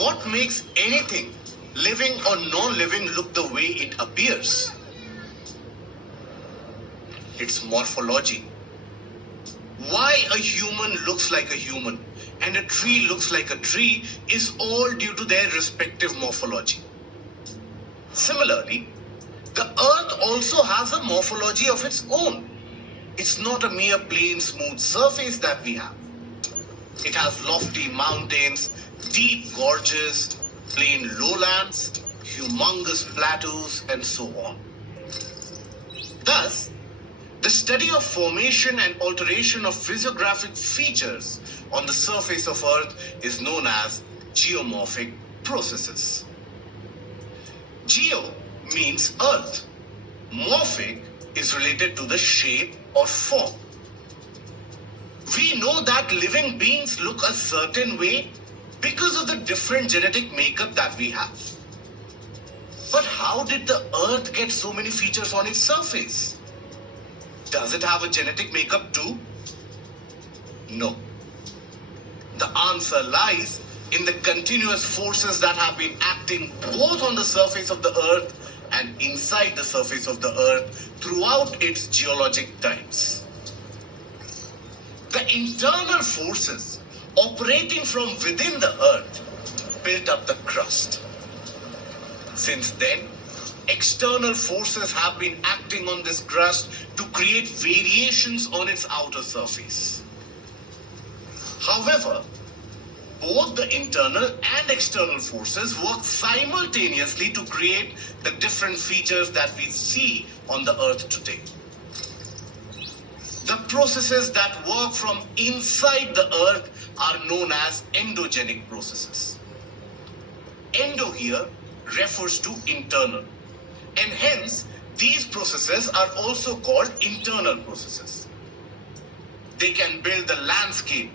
What makes anything, living or non-living, look the way it appears? It's morphology. Why a human looks like a human and a tree looks like a tree is all due to their respective morphology. Similarly, the earth also has a morphology of its own. It's not a mere plain smooth surface that we have. It has lofty mountains, deep gorges, plain lowlands, humongous plateaus, and so on. Thus, the study of formation and alteration of physiographic features on the surface of Earth is known as geomorphic processes. Geo means earth. Morphic is related to the shape or form. We know that living beings look a certain way because of the different genetic makeup that we have. But how did the earth get so many features on its surface? Does it have a genetic makeup too? No. The answer lies in the continuous forces that have been acting both on the surface of the earth and inside the surface of the earth throughout its geologic times. The internal forces operating from within the earth built up the crust. Since then, external forces have been acting on this crust to create variations on its outer surface. However, both the internal and external forces work simultaneously to create the different features that we see on the earth today. The processes that work from inside the earth are known as endogenic processes. Endo here refers to internal, and hence these processes are also called internal processes. They can build the landscape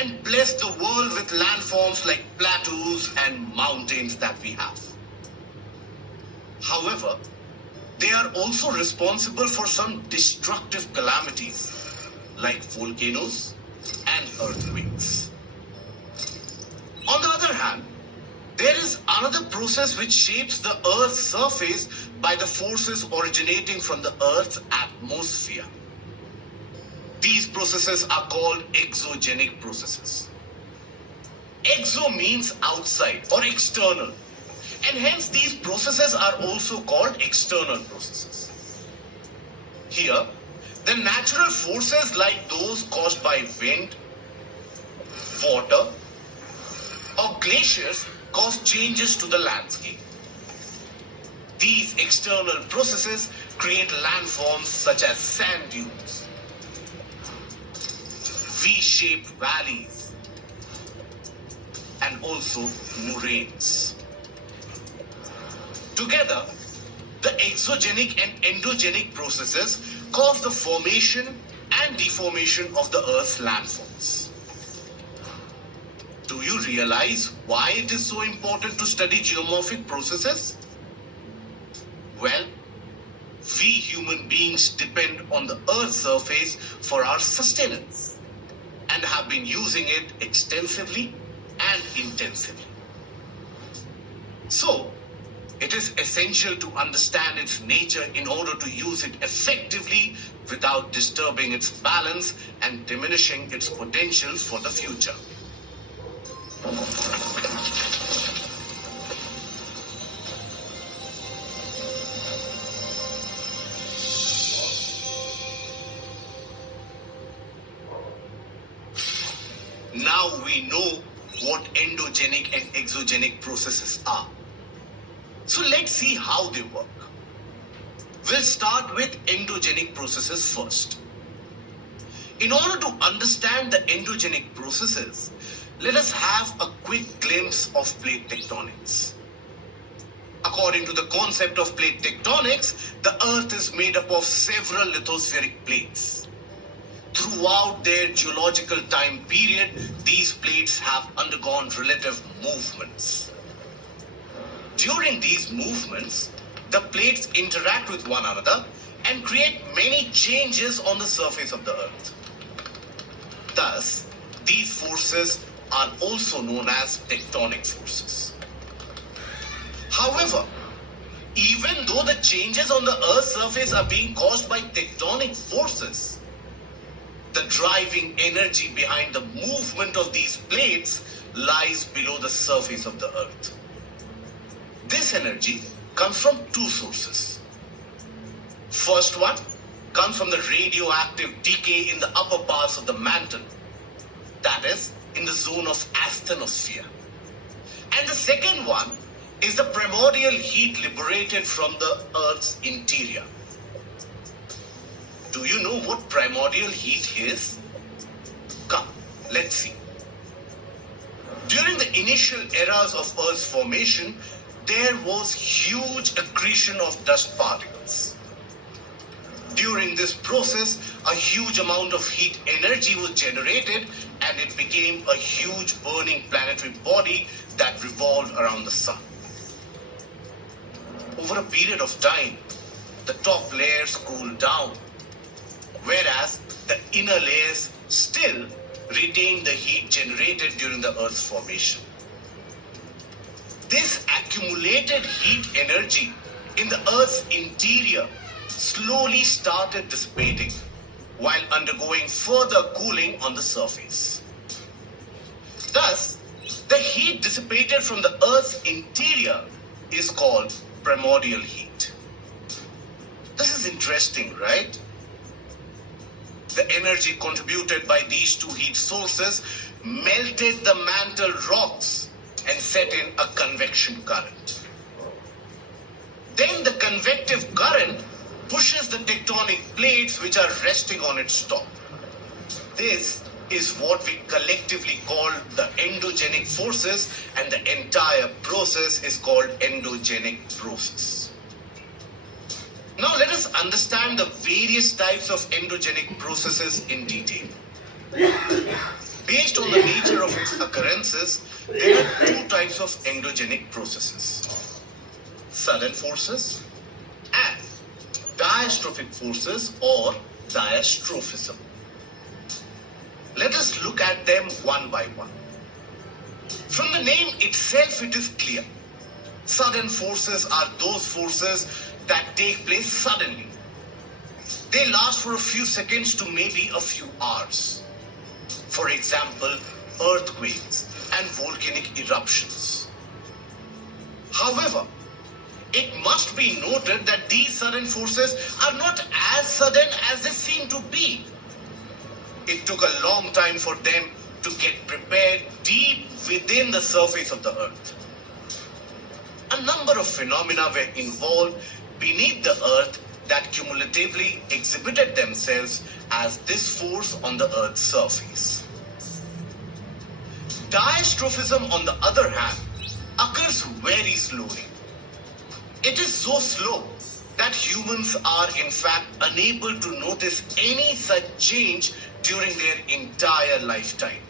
and bless the world with landforms like plateaus and mountains that we have. However, they are also responsible for some destructive calamities like volcanoes and earthquakes. On the other hand, there is another process which shapes the Earth's surface by the forces originating from the Earth's atmosphere. These processes are called exogenic processes. Exo means outside or external, and hence these processes are also called external processes. Here, the natural forces like those caused by wind, water, or glaciers cause changes to the landscape. These external processes create landforms such as sand dunes, V-shaped valleys, and also moraines. Together, the exogenic and endogenic processes cause the formation and deformation of the Earth's landforms. Do you realize why it is so important to study geomorphic processes? Well, we human beings depend on the Earth's surface for our sustenance and have been using it extensively and intensively. So, it is essential to understand its nature in order to use it effectively without disturbing its balance and diminishing its potential for the future. Now we know what endogenic and exogenic processes are. So let's see how they work. We'll start with endogenic processes first. In order to understand the endogenic processes, let us have a quick glimpse of plate tectonics. According to the concept of plate tectonics, the Earth is made up of several lithospheric plates. Throughout their geological time period, these plates have undergone relative movements. During these movements, the plates interact with one another and create many changes on the surface of the Earth. Thus, these forces are also known as tectonic forces. However, even though the changes on the Earth's surface are being caused by tectonic forces, the driving energy behind the movement of these plates lies below the surface of the Earth. This energy comes from two sources. First one comes from the radioactive decay in the upper parts of the mantle, that is, in the zone of asthenosphere. And the second one is the primordial heat liberated from the Earth's interior. Do you know what primordial heat is? Come, let's see. During the initial eras of Earth's formation, there was huge accretion of dust particles. During this process, a huge amount of heat energy was generated and it became a huge burning planetary body that revolved around the sun. Over a period of time, the top layers cooled down, whereas the inner layers still retained the heat generated during the Earth's formation. This accumulated heat energy in the Earth's interior slowly started dissipating while undergoing further cooling on the surface. Thus, the heat dissipated from the Earth's interior is called primordial heat. This is interesting, right? The energy contributed by these two heat sources melted the mantle rocks and set in a convection current. Then the convective current pushes the tectonic plates which are resting on its top. This is what we collectively call the endogenic forces, and the entire process is called endogenic process. Now let us understand the various types of endogenic processes in detail. Based on the nature of its occurrences, there are two types of endogenic processes: sudden forces and diastrophic forces or diastrophism. Let us look at them one by one. From the name itself, it is clear. Sudden forces are those forces that take place suddenly. They last for a few seconds to maybe a few hours. For example, earthquakes and volcanic eruptions. However, it must be noted that these sudden forces are not as sudden as they seem to be. It took a long time for them to get prepared deep within the surface of the Earth. A number of phenomena were involved beneath the Earth that cumulatively exhibited themselves as this force on the Earth's surface. Diastrophism, on the other hand, occurs very slowly. It is so slow that humans are in fact unable to notice any such change during their entire lifetime.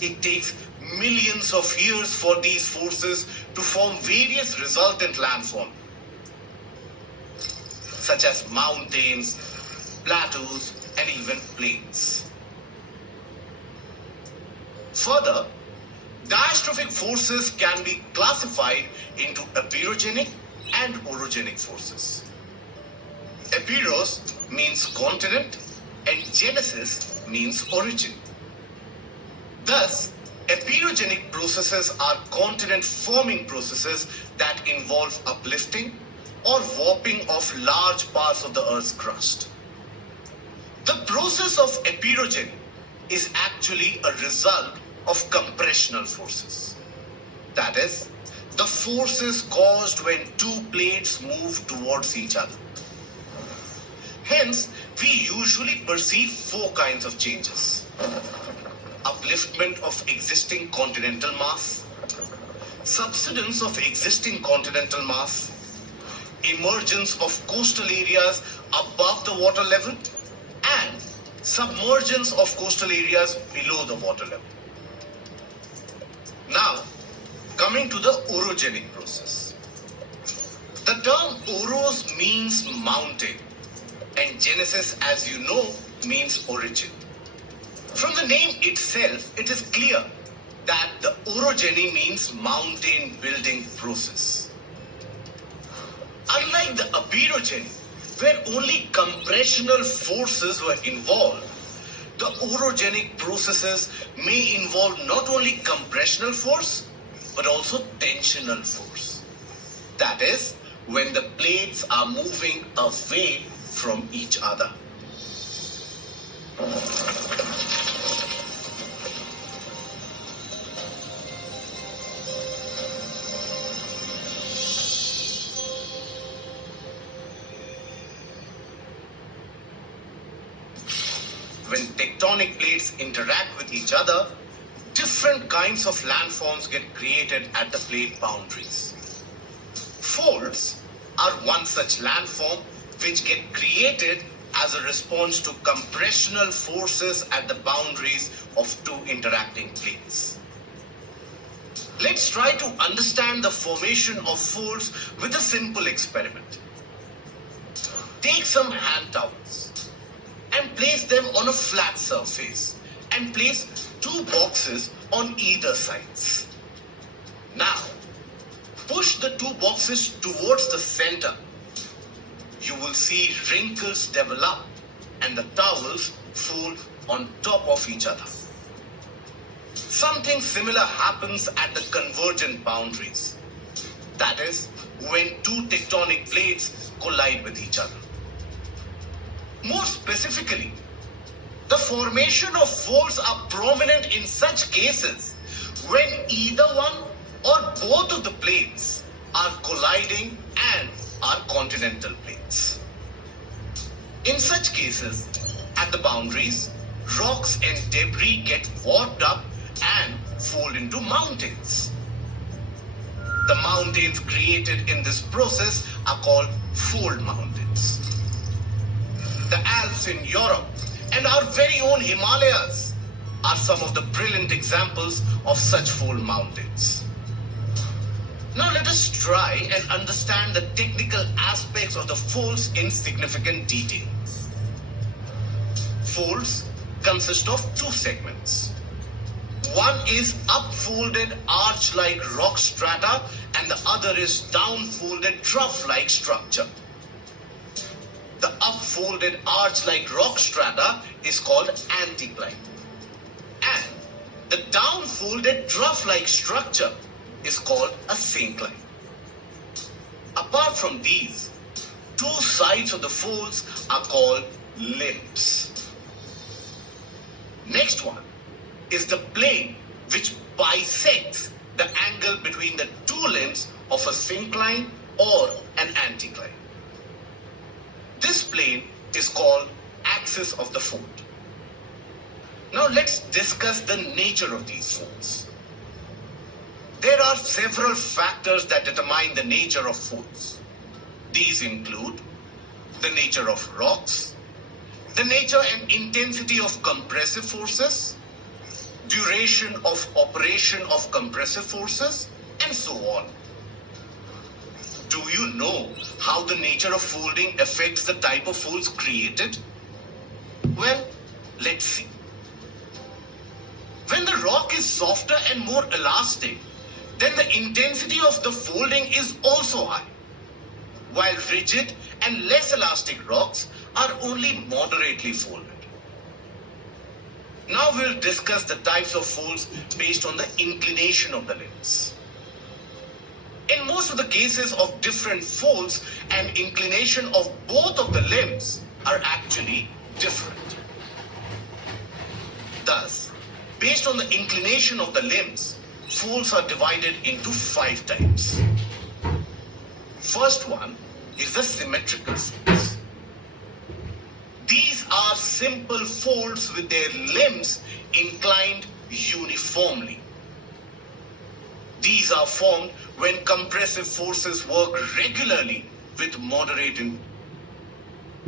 It takes millions of years for these forces to form various resultant landforms, such as mountains, plateaus, and even plains. Further, diastrophic forces can be classified into aperogenic and orogenic forces. Aperos means continent and genesis means origin. Thus, aperogenic processes are continent-forming processes that involve uplifting or warping of large parts of the Earth's crust. The process of aperogeny is actually a result of compressional forces. That is, the forces caused when two plates move towards each other. Hence, we usually perceive four kinds of changes: upliftment of existing continental mass, subsidence of existing continental mass, emergence of coastal areas above the water level, and submergence of coastal areas below the water level. Now, coming to the orogenic process. The term oros means mountain, and genesis, as you know, means origin. From the name itself, it is clear that the orogeny means mountain building process. Unlike the aberogeny, where only compressional forces were involved, the orogenic processes may involve not only compressional force but also tensional force. That is, when the plates are moving away from each other. When tectonic plates interact with each other, different kinds of landforms get created at the plate boundaries. Faults are one such landform which get created as a response to compressional forces at the boundaries of two interacting plates. Let's try to understand the formation of faults with a simple experiment. Take some hand towels and place them on a flat surface and place two boxes on either sides. Now, push the two boxes towards the center. You will see wrinkles develop and the towels fold on top of each other. Something similar happens at the convergent boundaries. That is, when two tectonic plates collide with each other. More specifically, the formation of faults are prominent in such cases when either one or both of the plates are colliding and are continental plates. In such cases, at the boundaries, rocks and debris get warped up and fold into mountains. The mountains created in this process are called fold mountains. The Alps in Europe and our very own Himalayas are some of the brilliant examples of such fold mountains. Now let us try and understand the technical aspects of the folds in significant detail. Folds consist of two segments. One is upfolded arch-like rock strata and the other is downfolded trough-like structure. The upfolded arch-like rock strata is called anticline. And the downfolded trough-like structure is called a syncline. Apart from these, two sides of the folds are called limbs. Next one is the plane which bisects the angle between the two limbs of a syncline or an anticline. This plane is called axis of the fold. Now let's discuss the nature of these folds. There are several factors that determine the nature of folds. These include the nature of rocks, the nature and intensity of compressive forces, duration of operation of compressive forces, and so on. Do you know how the nature of folding affects the type of folds created? Well, let's see. When the rock is softer and more elastic, then the intensity of the folding is also high, while rigid and less elastic rocks are only moderately folded. Now we'll discuss the types of folds based on the inclination of the limbs. In most of the cases of different folds, an inclination of both of the limbs are actually different. Thus, based on the inclination of the limbs, folds are divided into 5 types. First one is the symmetrical folds. These are simple folds with their limbs inclined uniformly. These are formed when compressive forces work regularly with moderate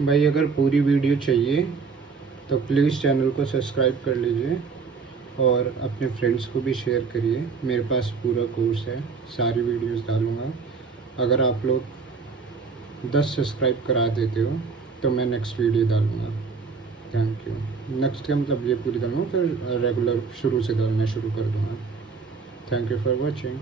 भाई अगर पूरी video चाहिए तो please channel को subscribe कर लीजिए और अपने फ्रेंड्स को भी शेयर करिए। मेरे पास पूरा कोर्स है, सारी वीडियोस डालूँगा। अगर आप लोग 10 सब्सक्राइब करा देते हो तो मैं नेक्स्ट वीडियो डालूँगा। Thank you. नेक्स्ट का मतलब ये पूरी करूँगा, फिर रेगुलर शुरू से डालना शुरू कर दूँगा। Thank you for watching.